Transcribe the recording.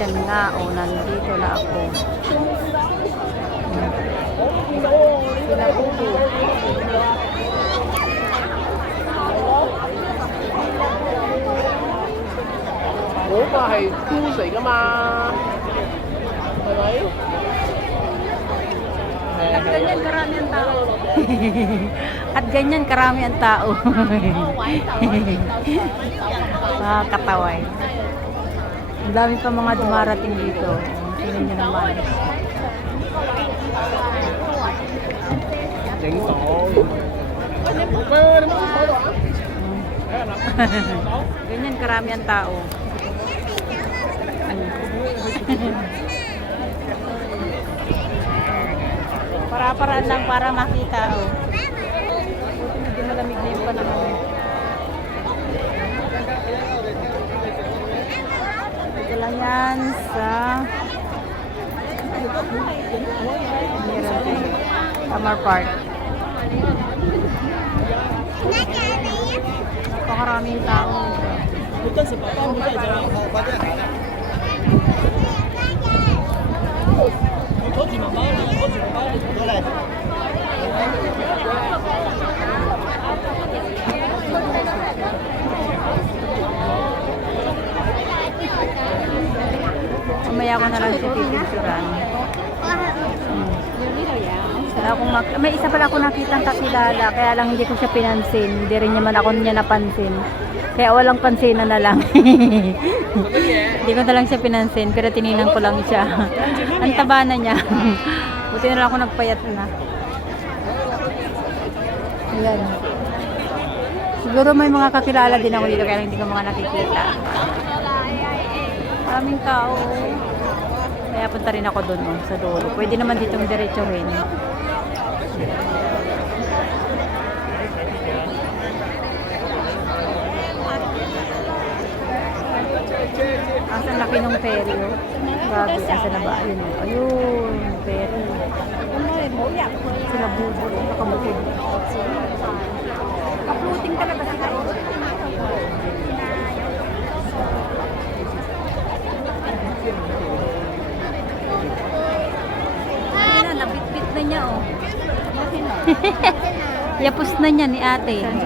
Yan nga, oh, nandito na ako. Sila Bubu. Ủa mà係都嚟㗎嘛，係咪？ At ganyan karami ang tao. At ganyan karami ang tao. Kataway. Ang dami pa mga dumarating dito. Tingnan nyo naman.整到。喂，你冇睇到啊？ Ganyan karami ang tao. Para-paraan lang para makita. Oh. Medyo malamig na yung panahon. Ito lang yan sa Summer Park. Napakaraming tao. Mamaya ko na lang siya pipicturan. May isa pala ako nakitang kakilala, kaya lang hindi ko siya pinansin. Hindi rin naman ako niya napansin. Kaya walang pansinan na lang. Hindi ko na lang siya pinansin, pero tininan ko lang siya. Ang taba na niya. Buti na lang ako nagpayat na. Ayan. Siguro may mga kakilala din ako dito, kaya hindi ko mga nakikita. Maraming tao. Kaya punta rin ako doon, oh, sa dulo. Pwede naman ditong diretsuhin. Asan laki ng ferry, oh. Grabe, asan na ba? Ayun, oh. Ayun, ferry. Sila Bubu, nakamukid. Kapluting talaga sila. Ayun na, nabitbit na niya, oh. Yapos na niya ni ate. Oh.